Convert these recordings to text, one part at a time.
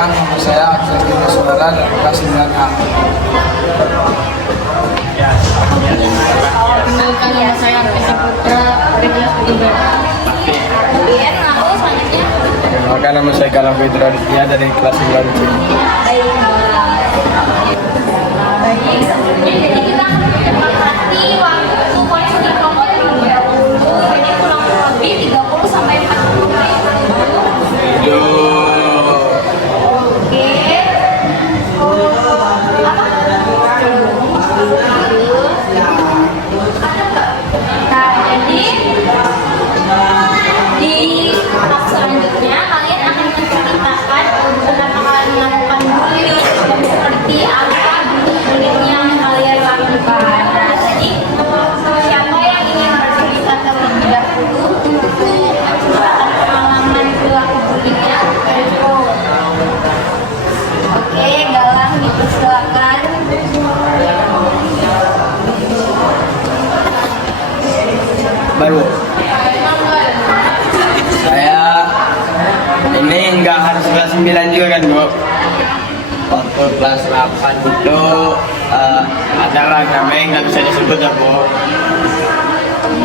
Perkenalkan, nama saya Aksanti Suara dari kelas 9A. Perkenalkan, nama saya Arvisa Putra dari kelas 7B. Kemudian lalu selanjutnya. Perkenalkan, nama saya Galang Fitra Aditya dari kelas 9C. Baik, jadi kita menempati waktu voice di kelompok terlebih dahulu. Jadi kurang lebih 30 sampai 40 menit. Oke. Apa? Nah, jadi di tahap selanjutnya kalian akan menceritakan kenapa kalian melakukan bullying dan seperti apa bullying yang kalian lakukan. Nah, jadi siapa yang ingin bercerita terlebih dahulu untuk menceritakan pengalaman perilaku bullyingnya? Oke, Galang dipersilakan. Baru. Saya ini nggak harus kelas 9 juga kan, Bu? Waktu kelas 8 itu adalah namanya nggak bisa disebut ya, Bu.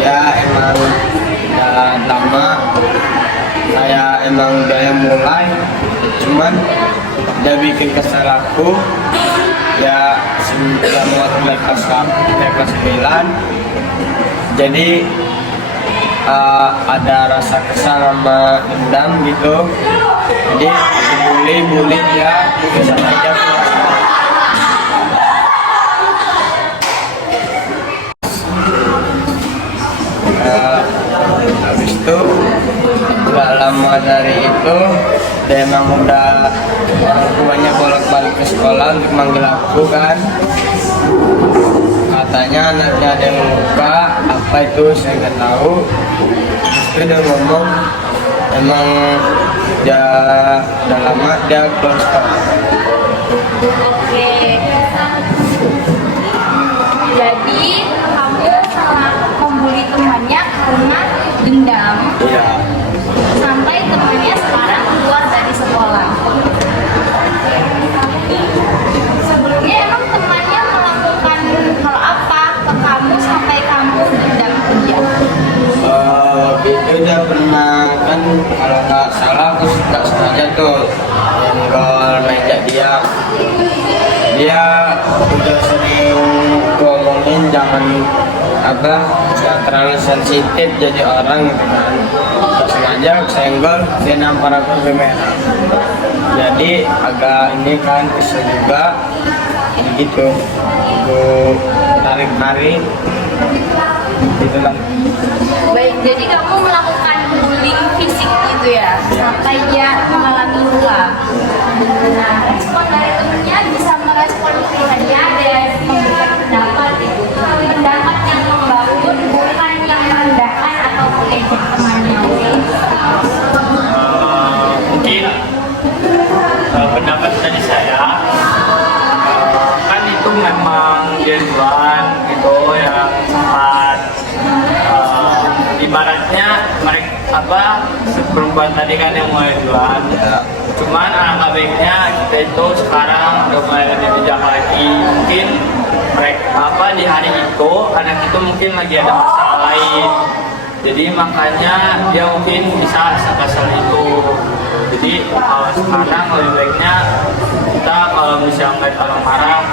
Ya emang udah lama saya emang udah yang mulai, cuman udah bikin kesal aku ya selama mulai kelas 9. Jadi ada rasa kesal sama dendam gitu, jadi bully dia bisa aja. Habis itu nggak lama dari itu dia emang udah orang tuanya bolak-balik ke sekolah untuk manggil aku kan, katanya anaknya ada yang luka, apa itu saya nggak tahu. Terus dia ngomong emang dia udah lama dia keluar sekolah. Oke. Jadi kamu salah membuli temannya karena dendam. Iya. Sampai temannya sekarang keluar dari sekolah. Sebelumnya emang temannya melakukan hal apa ke kamu sampai kamu dendam ke dia? Itu dia pernah kan, kalau nggak salah aku nggak sengaja tuh nyenggol meja dia. Dia udah sering ngomongin jangan terlalu sensitif jadi orang gitu kan. Nggak sengaja aku senggol, dia nampar aku sampai merah. Jadi agak ini kan kesel juga gitu. Aku tarik-tarik gitu kan. Baik, jadi kamu melakukan bullying fisik gitu ya, sampai dia mengalami luka. Nah, respon dari temennya bisa merespon temannya dan memberikan pendapat itu. Pendapat yang membangun, bukan yang merendahkan atau mengejek temannya. Mungkin pendapat dari saya kan itu memang dia duluan gitu yang sempat ibaratnya mereka perempuan tadi kan yang mulai duluan ya. Cuman alangkah baiknya kita itu sekarang udah mulai lebih bijak lagi. Mungkin mereka di hari itu anak itu mungkin lagi ada masalah lain, jadi makanya dia mungkin bisa sekasar itu. Jadi kalau sekarang lebih baiknya kita kalau misalnya nggak terlalu marah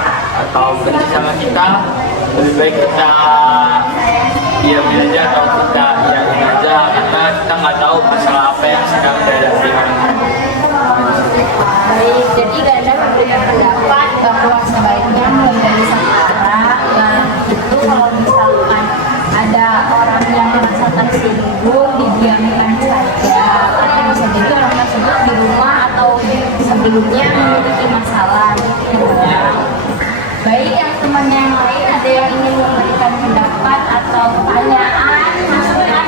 atau benci sama kita, lebih baik kita diamin aja atau kita diamin aja, karena kita nggak tahu masalah apa yang sedang dihadapi orang-orang. Baik, jadi Ganda memberikan pendapat bahwa sebaiknya mulai dari sekarang. Nah, itu kalau misalkan ada orang yang merasa tersinggung, didiamkan saja. Atau bisa jadi orang tersebut di rumah atau sebelumnya memiliki masalah. Baik, yang temannya yang lain ada yang ingin memberikan pendapat atau pertanyaan, masukan?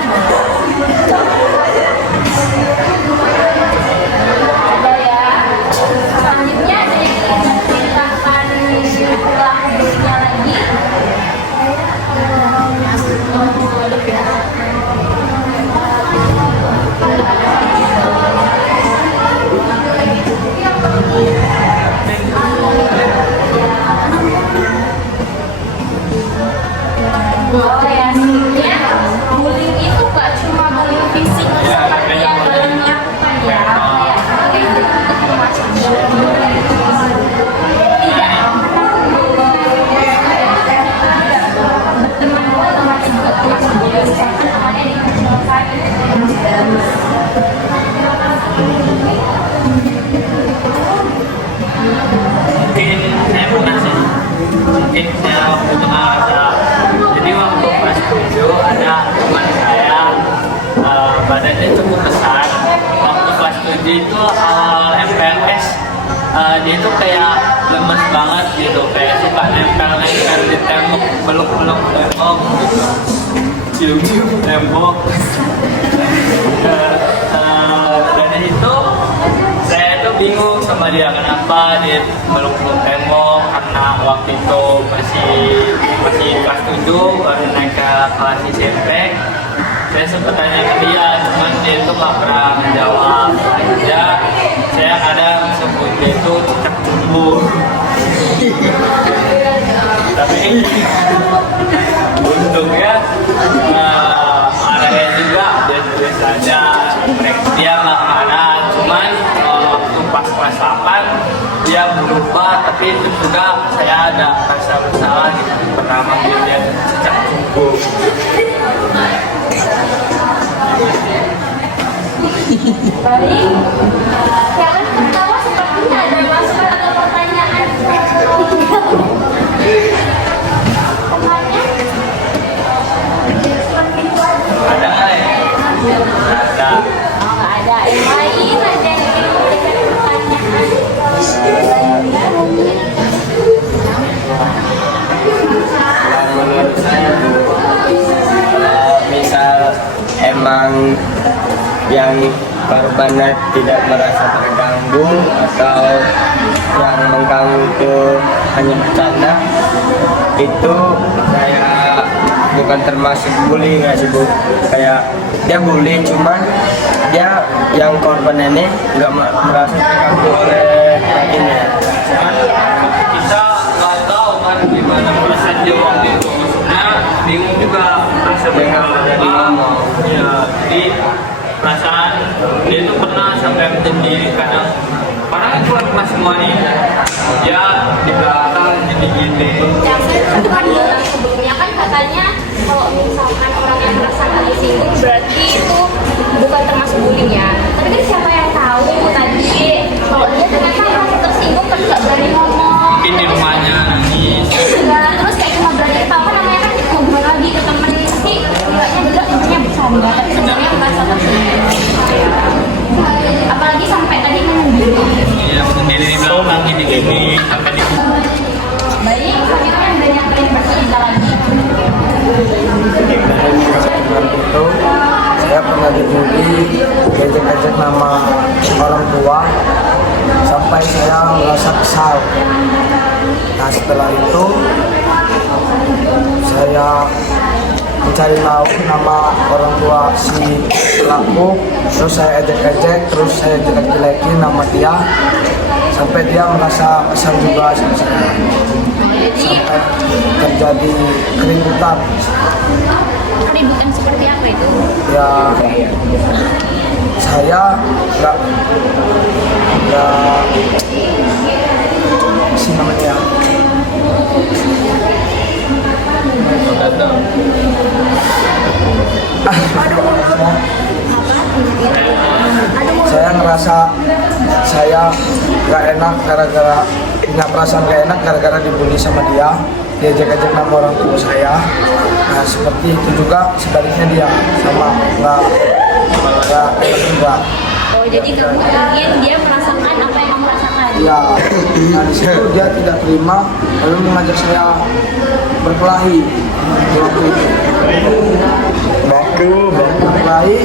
Ada ya. Selanjutnya ada yang ingin menceritakan perilaku bullyingnya lagi? mungkin saya waktu itu nggak ngerasa. Jadi waktu kelas 7 ada teman saya, badannya cukup besar. Waktu kelas 7 itu awal MPLS, dia itu kayak lemes banget gitu, kayak suka nempel-nempel di tembok, peluk-peluk tembok gitu, cium-cium tembok. Dari itu saya itu bingung sama dia, kenapa dia meluk-meluk tembok, karena waktu itu masih kelas 7 baru naik ke kelas SMP. Saya sempat tanya ke dia, cuman dia itu nggak pernah menjawab. Akhirnya saya kadang sebut dia itu cicak jumbo. Tapi untungnya anaknya juga biasa saja, dia nggak marah. Cuman waktu pas kelas 8 dia berubah, tapi itu juga saya ada rasa bersalah gitu, pernah manggil dia cicak jumbo. Baik, jangan tertawa, sepertinya ada masukan atau pertanyaan. Temannya Ada nggak ya? Ada. oh, nggak ada. Yang lain ada yang ingin memberikan pertanyaan. Menurut saya misal emang yang korbannya tidak merasa terganggu atau yang mengganggu itu hanya bercanda, itu saya bukan termasuk bully nggak sih Bu? Kayak dia bully, cuman dia yang korban ini nggak merasa terganggu oleh lainnya. Kita nggak tahu kan gimana perasaan dia waktu itu. Sebenarnya bingung juga rasa mereka. Ya, jadi perasaan dia itu pernah sampai sendiri kadang. Padahal itu kelas semua nih, dia di belakang gini-gini. Jangan bukan bilang sebelumnya kan katanya kalau misalkan orang yang merasa tersinggung berarti itu bukan termasuk bullying ya. Tapi kan siapa yang tahu tadi kalau dia ternyata merasa tersinggung tapi nggak berani ngomong. Mungkin di rumahnya nangis. Ya, terus kayak cuma berani apa namanya kan ngobrol lagi ke temen tapi enggaknya juga intinya bercanda tapi sebenarnya merasa tersinggung. Apalagi sampai tadi kan Iya, sendiri di belakang gini-gini sampai di baik, selanjutnya ada yang pengen bercerita lagi. Itu saya pernah dibully, ejek-ejek nama orang tua sampai saya merasa kesal. Nah setelah itu saya mencari tahu nama orang tua si pelaku, terus saya ejek-ejek, terus saya jelek-jelekin nama dia sampai dia merasa kesal juga sama saya. Sampai terjadi keributan. Keributan seperti apa itu? Ya saya nggak sih namanya saya ngerasa saya nggak enak gara-gara punya perasaan nggak enak gara-gara dibully sama dia ejek-ejek nama orang tua saya. Nah seperti itu juga sebaliknya dia sama nggak enak juga. Oh jadi kamu ingin dia merasakan apa yang kamu rasakan? Ya, nah di situ dia tidak terima lalu mengajak saya berkelahi waktu itu. Berkelahi,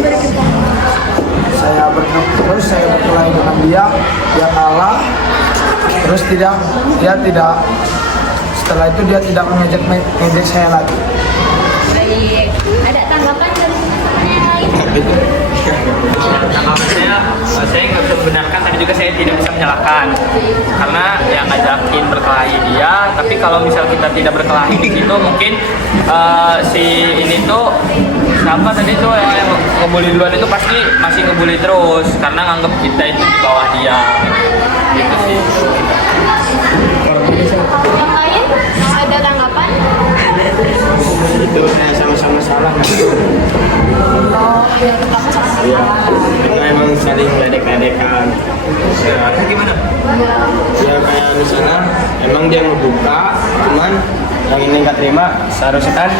terus saya berkelahi dengan dia kalah, terus dia tidak setelah itu dia tidak mengejek saya lagi. Baik, ada tanggapan dari teman-teman yang lain? Saya nggak bisa membenarkan, tapi juga saya tidak bisa menyalahkan karena yang ngajakin berkelahi dia. Tapi kalau misal kita tidak berkelahi di situ, mungkin si ini tuh siapa tadi tuh yang ngebully duluan itu pasti masih ngebully terus karena nganggep kita itu di bawah dia. Gitu sih. Yang lain ada tanggapan? Itu saya sama-sama salah. Oh, ya kamu sama-sama. Itu emang saling ledek-ledekan. Nah, itu gimana? Ya kayak di sana emang dia ngebuka, cuman yang ini nggak terima, seharusnya kan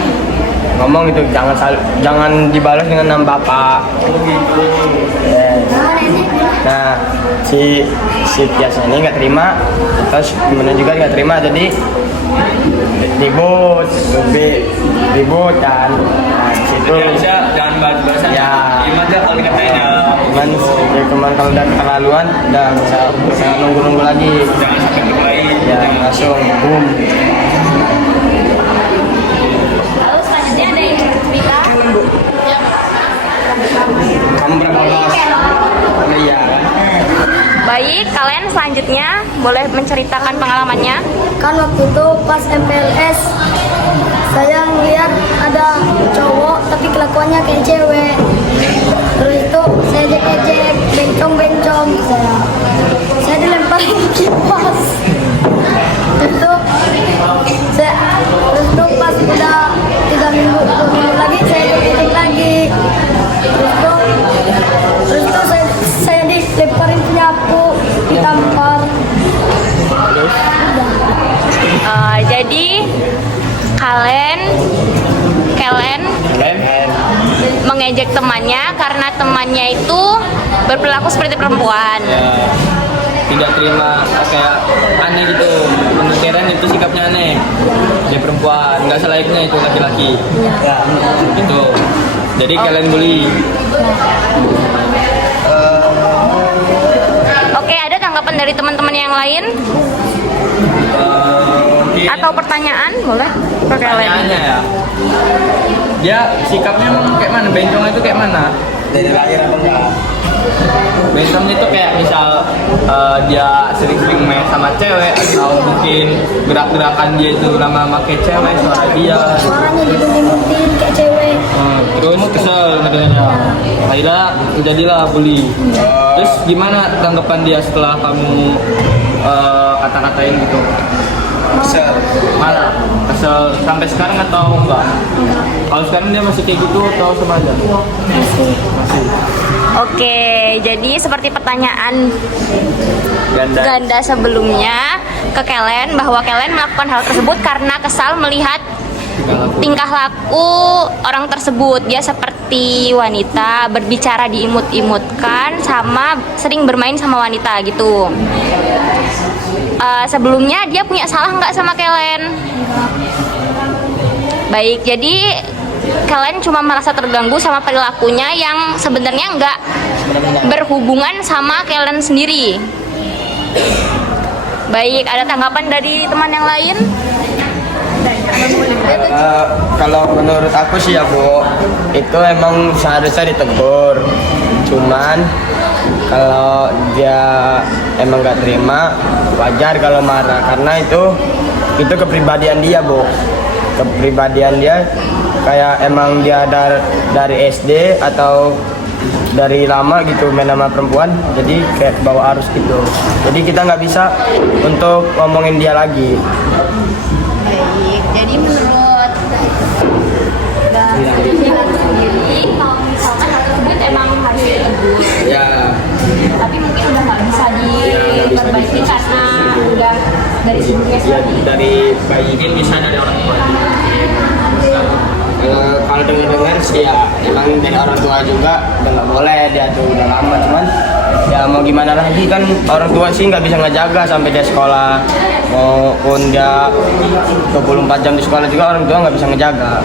ngomong gitu, jangan dibalas dengan nama bapak. Nah si Tiasnya ini nggak terima, terus gimana juga nggak terima, jadi ribut dan nah, di situ Jadi harusnya jangan bahas-bahas. Ya. Gimana tuh kalau dikatain ya? cuman kalau udah keterlaluan udah bisa nunggu lagi, Jangan sampai berkelahi. ya langsung boom. Lalu selanjutnya ada yang cerita. Kamu berapa kelas? Iya kan? Baik, kalian selanjutnya boleh menceritakan pengalamannya. Kan waktu itu pas MPLS saya ngeliat ada cowok tapi kelakuannya kayak cewek. Terus itu saya ejek-ejek, bencong saya dilemparin kipas. Terus itu pas udah 3 minggu lagi saya ejek lagi. Terus itu saya dilemparin penyapu, ditampar. Jadi kalian mengejek temannya karena temannya itu berperilaku seperti perempuan. Ya, tidak terima kayak aneh gitu. Menurut Karen itu sikapnya aneh. Dia perempuan, nggak selayaknya itu laki-laki. Ya. Gitu. Jadi kalian bully. Oke, ada tanggapan dari teman-teman yang lain atau pertanyaan? Boleh ke kalian. Pertanyaannya ya, dia sikapnya emang kayak mana? Bencong itu kayak mana? Dari lahir apa enggak? Bencong itu kayak misal dia sering-sering main sama cewek, atau mungkin gerak-gerakan dia itu lama-lama kayak cewek, suara dia. Suaranya dimutin kayak cewek. Terus kesel katanya. Akhirnya jadilah bully. Terus gimana tanggapan dia setelah kamu kata-katain gitu? Kesel. Malah kesel sampai sekarang atau enggak? Kalau sekarang dia masih kayak gitu atau sama aja? Masih. Oke, jadi seperti pertanyaan Ganda. ganda sebelumnya ke Kellen bahwa Kellen melakukan hal tersebut karena kesal melihat tingkah laku orang tersebut. Dia seperti wanita, berbicara diimut-imutkan, sama sering bermain sama wanita gitu. Sebelumnya dia punya salah nggak sama Kellen? Baik, jadi Kellen cuma merasa terganggu sama perilakunya yang sebenarnya nggak berhubungan sama Kellen sendiri. Baik, ada tanggapan dari teman yang lain? Kalau menurut aku sih ya Bu, itu emang seharusnya ditegur. Cuman kalau dia emang nggak terima, wajar kalau marah, karena itu kepribadian dia Bu. Kepribadian dia kayak emang dia dari SD atau dari lama gitu main sama perempuan, jadi kayak bawa arus gitu. Jadi kita nggak bisa untuk ngomongin dia lagi. Baik, jadi menurut sendiri, kalau misalkan hal tersebut emang harus ditegur, Ya. tapi mungkin udah nggak bisa diperbaiki karena udah dari sebelumnya Ya, sekali. dari bayi Mungkin bisa dari orang tua. kalau dengar sih ya emang dari orang tua juga udah nggak boleh, dia tuh udah lama, cuman ya mau gimana lagi kan, orang tua sih nggak bisa ngejaga sampai dia sekolah, maupun dia 24 jam di sekolah juga orang tua nggak bisa ngejaga.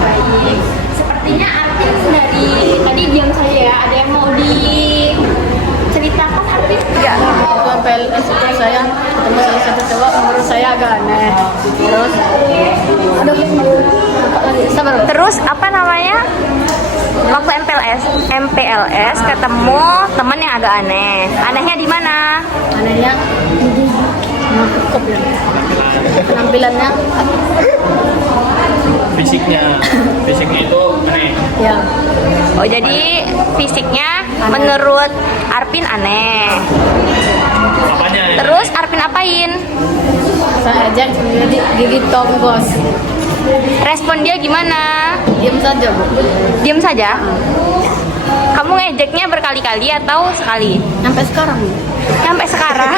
Baik, sepertinya Arvin dari tadi diam saja ya. Ada yang mau diceritakan Arvin? Ya, waktu PLS itu saya ketemu salah satu cowok, menurut saya agak aneh. Terus, aduh, lupa lagi. Sabar. Terus apa namanya? Waktu MPLS ketemu temen yang agak aneh. Anehnya di mana? Anehnya, cukup ya. Penampilannya, Fisiknya itu aneh. ya, Oh, jadi fisiknya menurut Arvin aneh. Apanya ya? Terus Arvin apain? saya ajak jadi gigi tong bos. Respon dia gimana? Diam saja, Bu. Diam saja. Kamu ngejeknya berkali-kali atau sekali? Sampai sekarang. Sampai sekarang.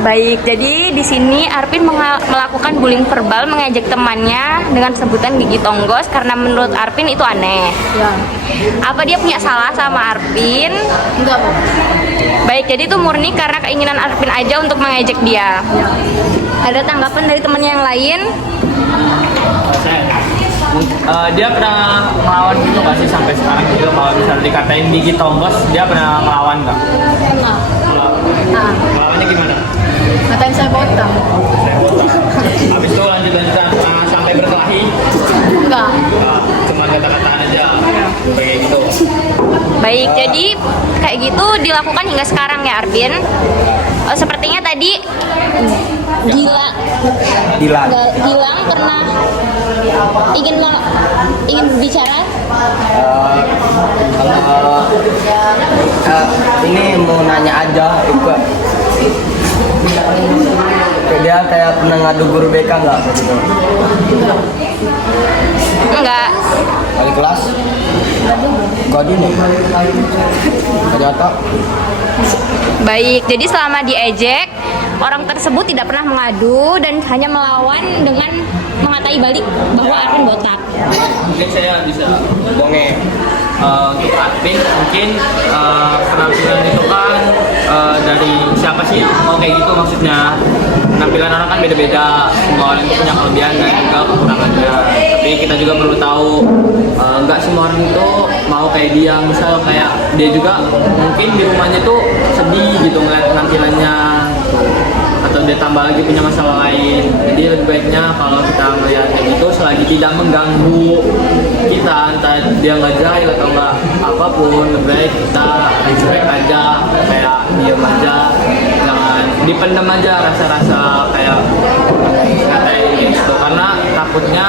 Baik, jadi di sini Arvin melakukan bullying verbal, mengejek temannya dengan sebutan gigi tonggos karena menurut Arvin itu aneh. Ya. Apa dia punya salah sama Arvin? Enggak, Bu. Baik, jadi itu murni karena keinginan Arvin aja untuk mengejek dia. Ya. Ada tanggapan dari temannya yang lain? Dia pernah melawan gitu nggak sih sampai sekarang gitu? Kalau misalnya dikatain gigi tonggos, dia pernah melawan nggak? Enggak. Nah, Melawannya gimana? ngatain saya botak. Habis itu lanjut-lanjutan sampai berkelahi? Enggak. Cuma kata-kataan aja, kayak gitu. Baik, jadi kayak gitu dilakukan hingga sekarang ya Arvin. Sepertinya tadi Dilan. Gilang pernah ingin bicara. Kalau ini mau nanya aja itu dia kayak pernah ngadu guru BK nggak gitu? Enggak. Kali kelas? Gak di nih. Ternyata Baik, jadi selama diejek, orang tersebut tidak pernah mengadu dan hanya melawan dengan mengatai balik bahwa Arvin botak. Mungkin saya bisa bonge. untuk Arvin mungkin penampilan itu kan dari siapa sih yang mau kayak gitu, maksudnya penampilan orang kan beda-beda, semua orang itu punya kelebihan dan juga kekurangannya, tapi kita juga perlu tahu nggak semua orang itu mau kayak dia. Misal kayak dia juga mungkin di rumahnya tuh sedih gitu ngeliat penampilannya atau dia tambah lagi punya masalah lain. Jadi lebih baiknya kalau kita melihat kayak gitu selagi tidak mengganggu kita, entah dia nggak jahil atau nggak apapun, lebih baik kita cuek aja, kayak diam aja, jangan dipendam aja rasa-rasa kayak kayak gitu, karena takutnya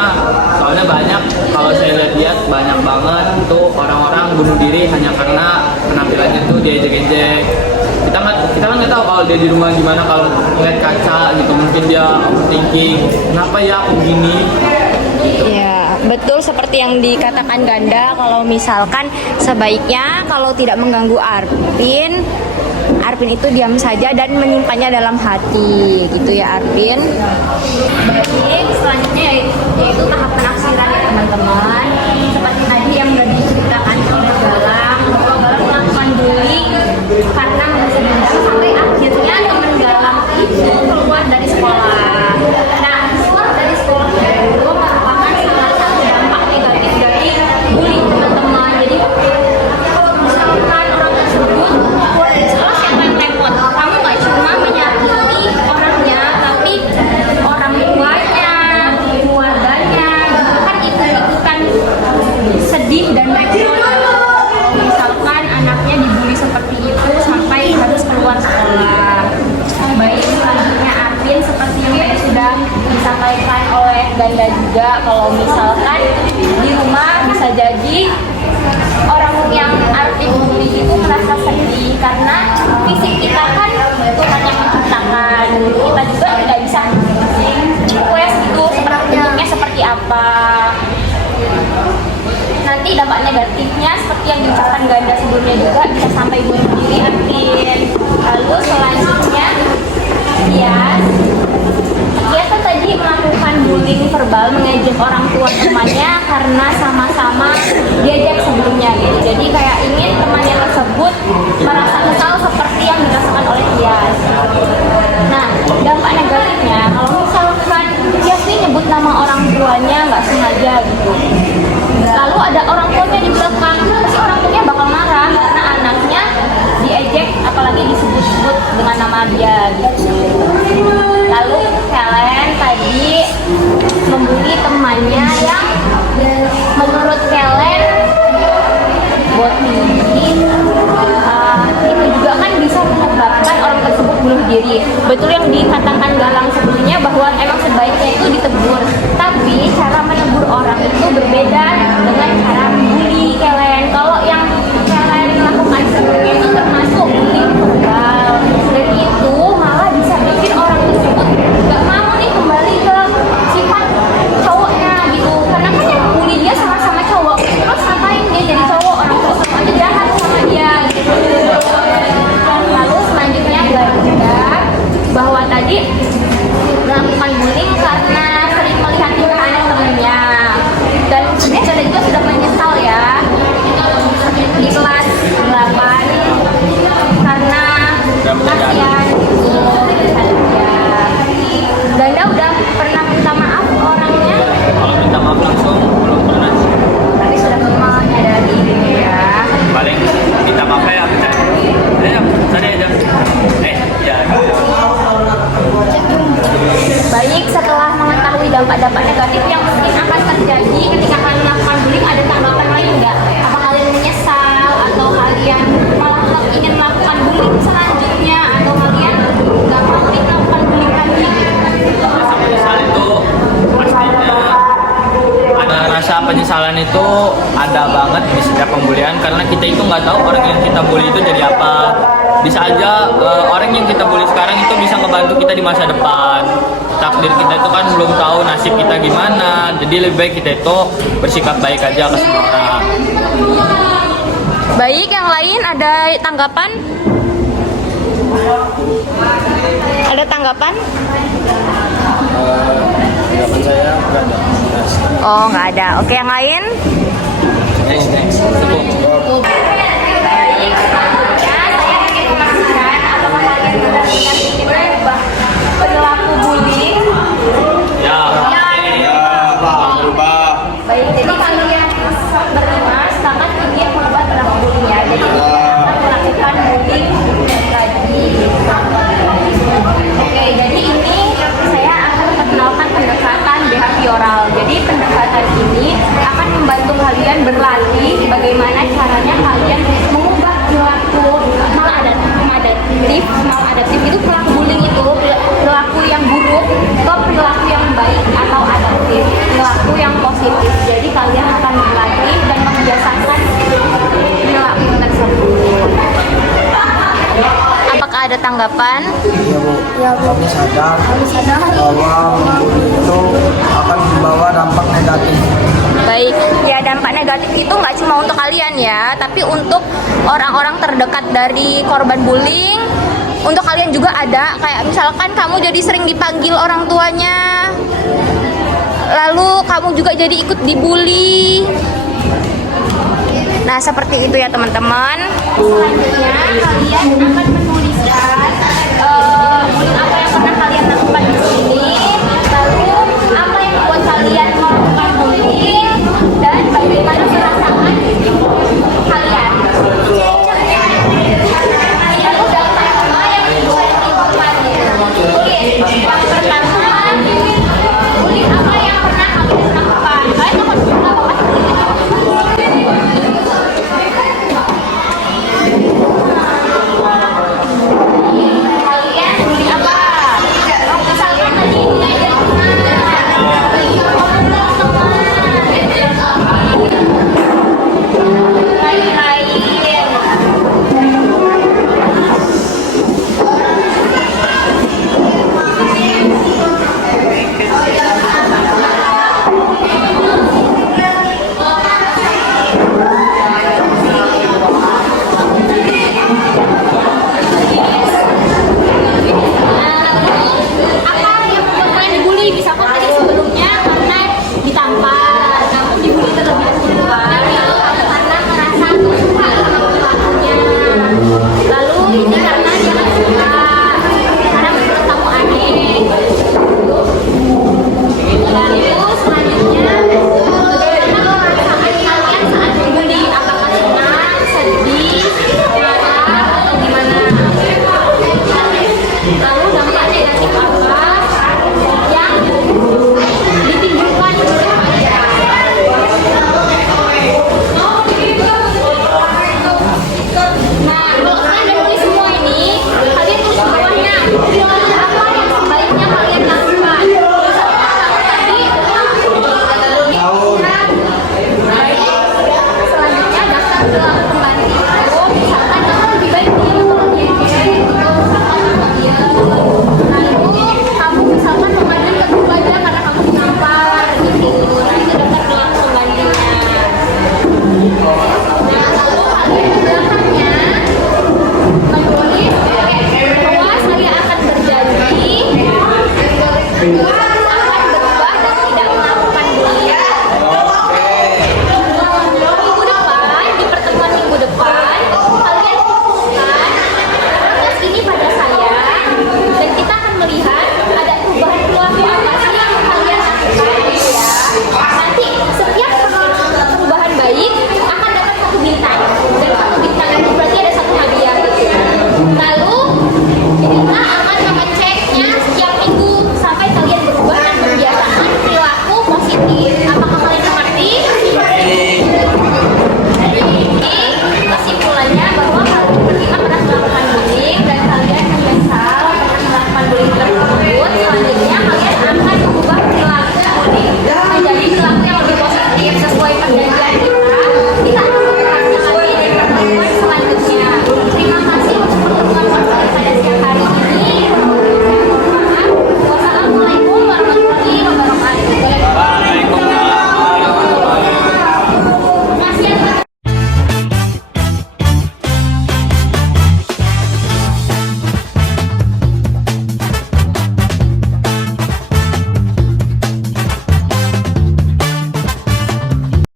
soalnya banyak, kalau saya lihat banyak banget itu orang-orang bunuh diri hanya karena penampilannya tuh diejek-ejek. Kita kan nggak tahu kalau dia di rumah gimana, kalau ngeliat kaca gitu mungkin dia overthinking, kenapa ya aku gini. Ya, betul seperti yang dikatakan Ganda, kalau misalkan sebaiknya kalau tidak mengganggu Arvin itu diam saja dan menyimpannya dalam hati, gitu ya Arvin. Baik, selanjutnya yaitu tahap penafsiran ya teman-teman. Seperti tadi yang sudah diceritakan oleh Galang, bahwa Galang melakukan bullying karena merasa dendam sampai akhirnya teman Galang itu keluar dari sekolah. Nah, keluar dari sekolah itu merupakan salah satu dampak negatif dari bullying teman-teman. Jadi kalau misalkan orang tersebut keluar dari sekolah, siapa yang repot? Kamu nggak cuma menyakiti orangnya, tapi orang tuanya, keluarganya, juga kan ikut-ikutan sedih dan repot. Kalau misalkan anaknya dibully seperti itu sampai harus keluar sekolah. Baik, selanjutnya Arvin seperti yang tadi sudah disampaikan oleh Ganda juga, kalau misalkan di rumah bisa jadi orang yang Arvin bully itu merasa sedih karena fisik kita kan Tuhan yang menciptakan, kita juga tidak bisa request itu bentuknya seperti apa. Nanti dampak negatifnya seperti yang diucapkan Ganda sebelumnya juga bisa sampai bunuh diri Arvin. Lalu selanjutnya Tias kan tadi melakukan bullying verbal, mengejek orang tua temannya karena sama-sama diajak sebelumnya gitu. Jadi kayak ingin temannya tersebut merasa kesal seperti yang dirasakan oleh Tias. Nah, dampak negatifnya kalau misalkan Tias ini nyebut nama orang tuanya nggak sengaja gitu, lalu ada orang tuanya di belakang, pasti orang tuanya bakal marah karena anaknya diejek apalagi disebut-sebut dengan nama dia gitu. Lalu Kellen tadi membuli temannya yang menurut Kellen buat ini itu juga kan bisa menyebabkan orang tersebut bunuh diri. Betul yang dikatakan Galang sebelumnya bahwa emang sebaiknya itu ditegur, tapi cara menegur orang itu berbeda dengan cara membuli Kellen. Kalau yang Kellen lakukan sebelumnya itu termasuk bullying verbal, dan itu malah bisa bikin orang tersebut gak mau nih kembali ke sifat cowoknya gitu, karena kan yang bully dia sama-sama cowok, terus sampai terjadi ketika kalian melakukan bullying, ada tanggapan lain nggak? Apa kalian menyesal atau kalian malah ingin melakukan bullying selanjutnya atau kalian nggak mau melakukan bullying lagi? Rasa penyesalan itu pastinya ada, rasa penyesalan itu ada banget di setiap pembulian karena kita itu nggak tahu orang yang kita bully itu jadi apa. Bisa aja orang yang kita bully sekarang itu bisa ngebantu kita di masa depan. Takdir kita itu kan belum tahu nasib kita gimana, jadi lebih baik kita itu bersikap baik aja ke semua orang. Baik, yang lain ada tanggapan? Ada tanggapan? Tanggapan saya nggak ada. Oh, nggak ada. Oke, yang lain? Next. Baik, selanjutnya saya ingin memastikan apakah kalian benar-benar ingin merubah perilaku bullying? Ya. Berubah. Baik, jadi kalian berlima sangat ingin merubah perilaku bullying ya. Jadi akan melakukan bullying lagi. Oke, jadi ini saya akan memperkenalkan pendekatan behavioral. Jadi pendekatan ini akan membantu kalian berlatih bagaimana caranya kalian mengubah perilaku maladaptif itu perilaku bullying itu perilaku yang buruk ke perilaku yang baik atau adaptif, perilaku yang positif. Jadi kalian akan berlatih dan membiasakan perilaku tersebut. Apakah ada tanggapan? Ya Bu, kami sadar bahwa membuli itu akan membawa dampak negatif. Baik, ya dampak negatif itu nggak cuma untuk kalian ya, tapi untuk orang-orang terdekat dari korban bullying. Untuk kalian juga ada, kayak misalkan kamu jadi sering dipanggil orang tuanya, lalu kamu juga jadi ikut dibully. Nah, seperti itu ya teman-teman. Selanjutnya kalian akan menuliskan bullying apa yang pernah kalian lakukan